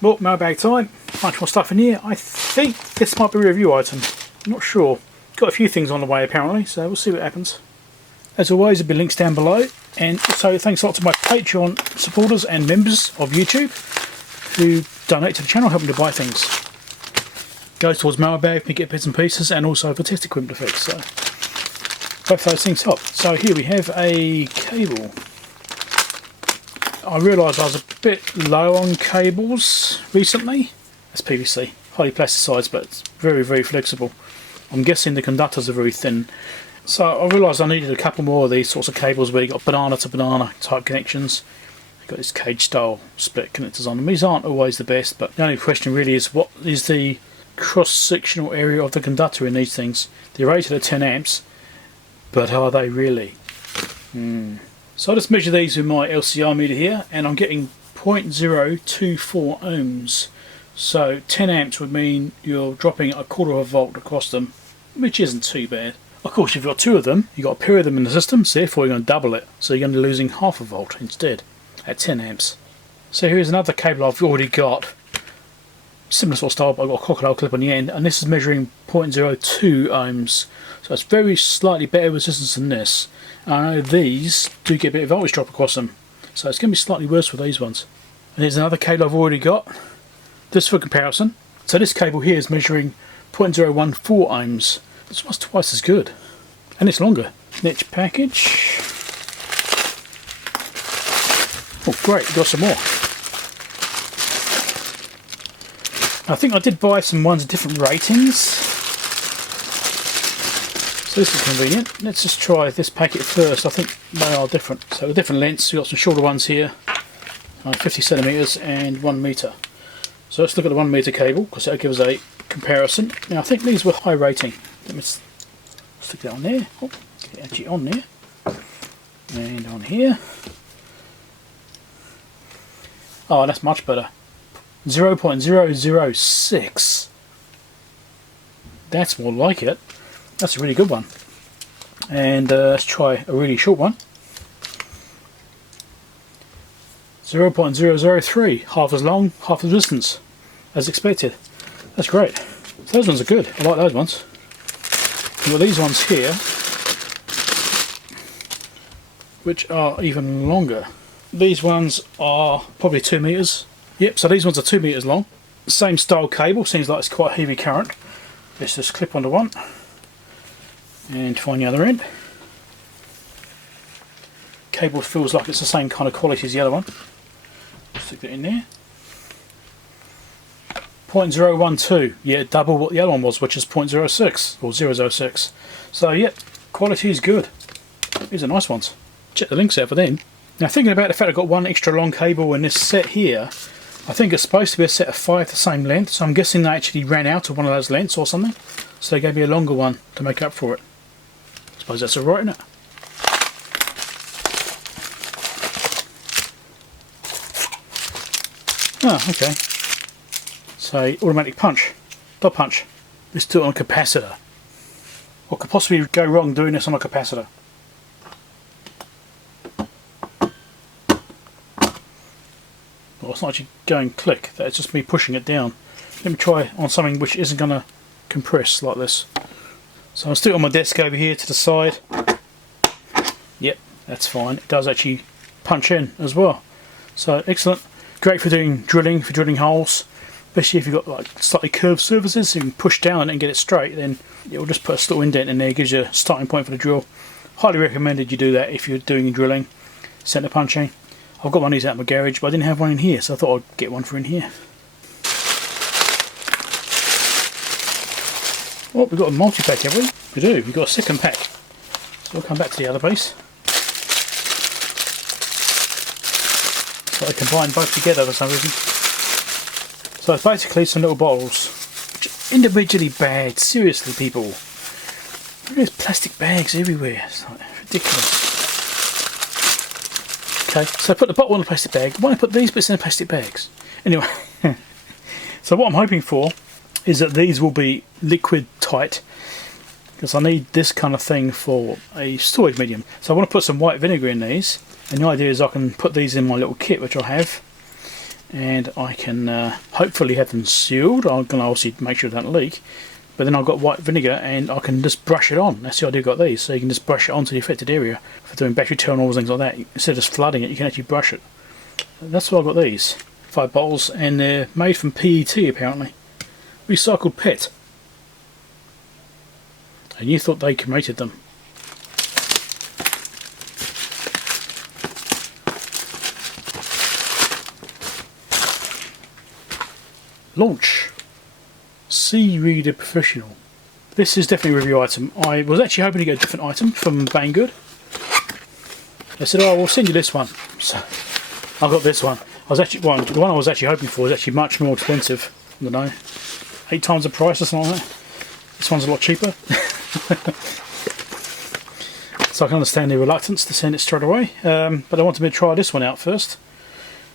Well, mailbag time. Much more stuff in here. I think this might be a review item. I'm not sure. Got a few things on the way apparently, so we'll see what happens. As always, there'll be links down below. And also thanks a lot to my Patreon supporters and members of YouTube who donate to the channel, helping to buy things. Goes towards mailbag, we get bits and pieces, and also for test equipment to fix. So both those things help. So here we have a cable. I realised I was a bit low on cables recently. That's PVC, highly plasticized, but it's very, very flexible. I'm guessing the conductors are very thin. So I realised I needed a couple more of these sorts of cables where you've got banana to banana type connections. You've got this cage style split connectors on them. These aren't always the best, but the only question really is what is the cross-sectional area of the conductor in these things. They're rated at 10 amps, but are they really? So I just measure these with my LCR meter here, and I'm getting 0.024 ohms. So 10 amps would mean you're dropping a quarter of a volt across them, which isn't too bad. Of course, if you've got two of them, you've got a pair of them in the system, so therefore you're going to double it. So you're going to be losing half a volt instead at 10 amps. So here's another cable I've already got. Similar sort of style, but I've got a crocodile clip on the end, and this is measuring 0.02 ohms. So it's very slightly better resistance than this. I know these do get a bit of voltage drop across them, so it's going to be slightly worse for these ones. And here's another cable I've already got, just for comparison. So this cable here is measuring 0.014 ohms. This one's twice as good, and it's longer. Next package. Oh great, got some more. I think I did buy some ones of different ratings. So this is convenient. Let's just try this packet first. I think they are different. So different lengths. We've got some shorter ones here, 50 centimeters and 1 meter. So let's look at the 1 meter cable because that'll give us a comparison. Now I think these were high rating. Let me stick that on there. Oh, get it actually on there. And on here. Oh, that's much better. 0.006. That's more like it. That's a really good one. And let's try a really short one. 0.003. Half as long, half as distance, as expected. That's great. So those ones are good. I like those ones. We've got these ones here, which are even longer. These ones are probably 2 meters. Yep, so these ones are 2 meters long. Same style cable, seems like it's quite heavy current. Let's just clip onto one and find the other end. Cable feels like it's the same kind of quality as the other one. Stick that in there. 0.012, yeah, double what the other one was, which is 0.06 or 006. So yeah, quality is good. These are nice ones. Check the links out for them. Now thinking about the fact I've got one extra long cable in this set here, I think it's supposed to be a set of 5 the same length, so I'm guessing they actually ran out of one of those lengths or something. So they gave me a longer one to make up for it. I suppose that's alright, isn't it? Oh, okay. So automatic punch, dot punch. Let's do it on a capacitor. What could possibly go wrong doing this on a capacitor? Well, it's not actually going click, that's just me pushing it down. Let me try on something which isn't going to compress like this. So I'll stick it on my desk over here to the side. Yep, that's fine. It does actually punch in as well. So excellent. Great for doing drilling, for drilling holes. Especially if you've got like slightly curved surfaces, you can push down and get it straight, then it will just put a little indent in there, gives you a starting point for the drill. Highly recommended you do that if you're doing drilling, centre punching. I've got one of these out in my garage, but I didn't have one in here, so I thought I'd get one for in here. Oh, we've got a multi-pack, have we? We do, we've got a second pack. So we'll come back to the other piece. So I combine both together for some reason. So it's basically some little bottles, which are individually bagged. Seriously, people. There's plastic bags everywhere. It's like ridiculous. Okay, so I put the bottle in the plastic bag. Why don't I put these bits in the plastic bags? Anyway, so what I'm hoping for is that these will be liquid tight, because I need this kind of thing for a storage medium. So I want to put some white vinegar in these, and the idea is I can put these in my little kit, which I have, and I can hopefully have them sealed. I'm going to obviously make sure they don't leak, but then I've got white vinegar and I can just brush it on. That's the idea I've got these, so you can just brush it onto the affected area for doing battery terminals, things like that. Instead of just flooding it, you can actually brush it. That's why I've got these 5 bottles, and they're made from PET apparently, recycled PET. And you thought they cremated them. Launch C-Reader Professional. This is definitely a review item. I was actually hoping to get a different item from Banggood. They said, oh, we'll send you this one. So I got this one. The one I was actually hoping for was actually much more expensive. I don't know, 8 times the price or something like that. This one's a lot cheaper. So I can understand the reluctance to send it straight away. But I wanted me to try this one out first.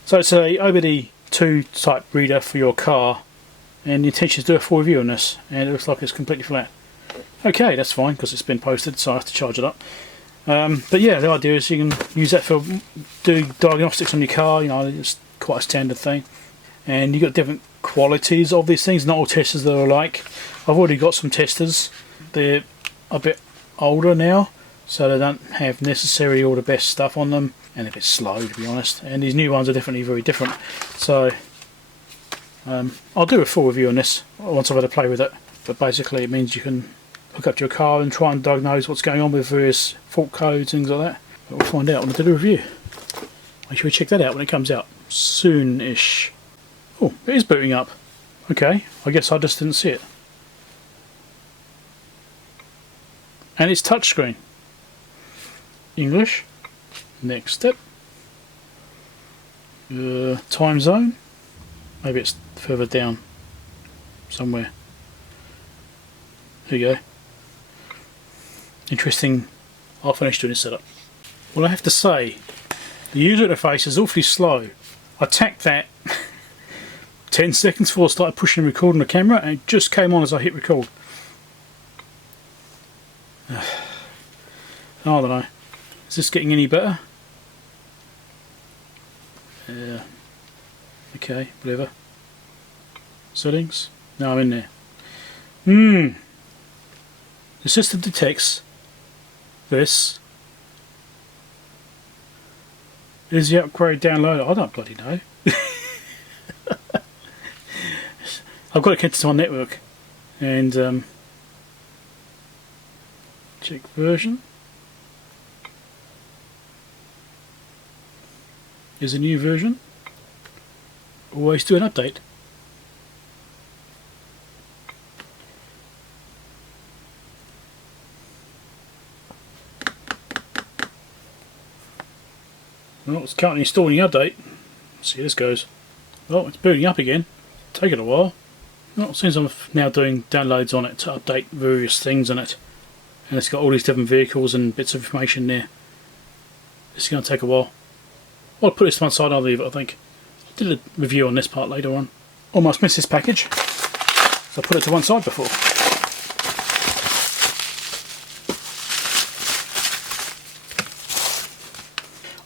So it's a OBD2 type reader for your car, and the intention is to do a full review on this, and it looks like it's completely flat. Okay, that's fine because it's been posted, so I have to charge it up. But yeah, the idea is you can use that for doing diagnostics on your car. You know, it's quite a standard thing, and you've got different qualities of these things. Not all testers that are alike. I've already got some testers. They're a bit older now, so they don't have necessarily all the best stuff on them, and a bit slow, to be honest. And these new ones are definitely very different. So I'll do a full review on this once I've had a play with it. But basically it means you can hook up to your car and try and diagnose what's going on with various fault codes, things like that. But we'll find out when I do the review. Make sure we check that out when it comes out soon-ish. Oh, it is booting up. Okay, I guess I just didn't see it. And it's touchscreen. English. Next step. Time zone. Maybe it's further down somewhere. Here you go. Interesting. I'll finish doing this setup. Well, I have to say, the user interface is awfully slow. I tacked that 10 seconds before I started pushing record on the camera, and it just came on as I hit record. I don't know. Is this getting any better? Okay, whatever. Settings. No, I'm in there. The system detects this. Is the upgrade downloaded? I don't bloody know. I've got to connect to my network and check version. Is a new version. Always do an update. Well, it's currently installing the update. Let's see how this goes. Oh, it's booting up again. Taking a while. Well, it seems I'm now doing downloads on it to update various things on it. And it's got all these different vehicles and bits of information there. It's going to take a while. I'll put this to one side and I'll leave it, I think. I did a review on this part later on. Almost missed this package, so I put it to one side before.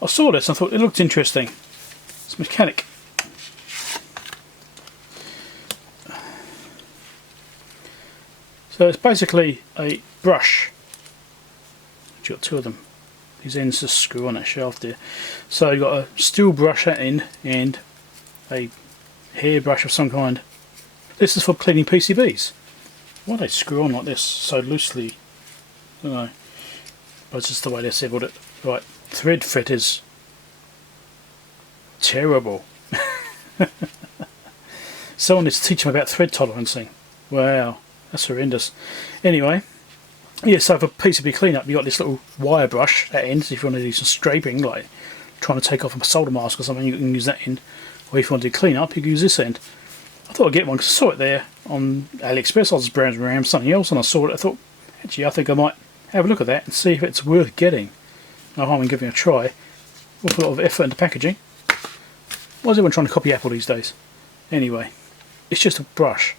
I saw this and I thought it looked interesting. It's mechanic. So it's basically a brush. You've got 2 of them. These ends just screw on that shaft there. So you've got a steel brush at end and a hairbrush of some kind. This is for cleaning PCBs. Why do they screw on like this so loosely? I don't know. But it's just the way they assembled it. Right, thread fitters. Terrible. Someone needs to teach them about thread tolerancing. Wow, that's horrendous. Anyway. Yeah, so for PCB cleanup, you've got this little wire brush at end. So if you want to do some scraping, like trying to take off a solder mask or something, you can use that end. Or if you want to do cleanup, you can use this end. I thought I'd get one because I saw it there on AliExpress. I was browsing around something else and I saw it. I thought, actually, I think I might have a look at that and see if it's worth getting. No harm in giving it a try. We'll put a lot of effort into packaging. Why is everyone trying to copy Apple these days? Anyway, it's just a brush.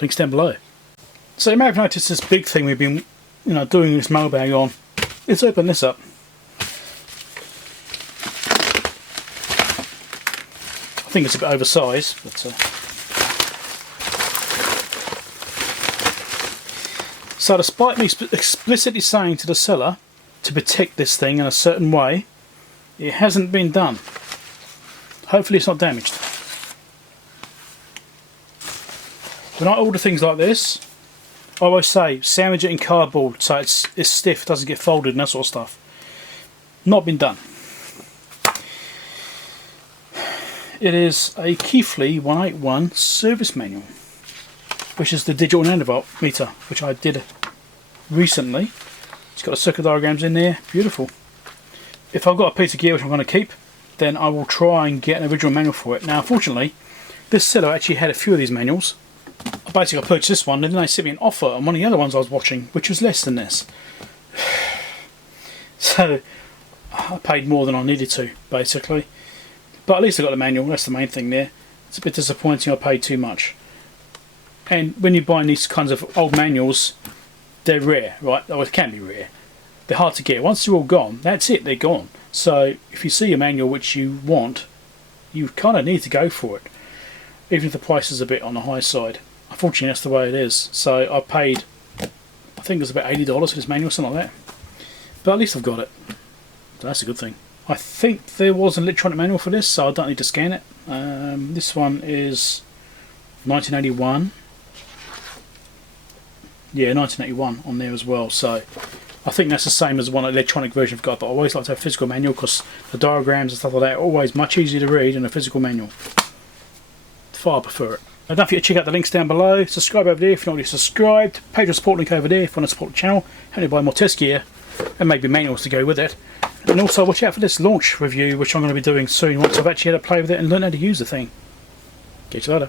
Links down below. So you may have noticed this big thing we've been, doing this mailbag on. Let's open this up. I think it's a bit oversized, but so despite me explicitly saying to the seller to protect this thing in a certain way, it hasn't been done. Hopefully it's not damaged. When I order things like this, I always say sandwich it in cardboard so it's stiff, doesn't get folded and that sort of stuff. Not been done. It is a Keithley 181 service manual, which is the digital nanovolt meter, which I did recently. It's got the circuit diagrams in there, beautiful. If I've got a piece of gear which I'm going to keep, then I will try and get an original manual for it. Now unfortunately, this seller actually had a few of these manuals. I purchased this one, and then they sent me an offer on one of the other ones I was watching, which was less than this. So I paid more than I needed to, basically. But at least I got the manual, that's the main thing there. It's a bit disappointing I paid too much. And when you're buying these kinds of old manuals, they're rare, right? Oh, it can be rare. They're hard to get. Once they're all gone, that's it, they're gone. So if you see a manual which you want, you kind of need to go for it, even if the price is a bit on the high side. Unfortunately, that's the way it is. So I paid, I think it was about $80 for this manual, something like that. But at least I've got it. So that's a good thing. I think there was an electronic manual for this, so I don't need to scan it. This one is 1981. Yeah, 1981 on there as well. So I think that's the same as one electronic version I've got. But I always like to have a physical manual because the diagrams and stuff like that are always much easier to read than a physical manual. Far prefer it. Now, don't forget to check out the links down below. Subscribe over there if you're not already subscribed. Patreon support link over there if you want to support the channel. Help me buy more test gear and maybe manuals to go with it. And also watch out for this launch review, which I'm going to be doing soon once I've actually had to play with it and learn how to use the thing. Catch you later.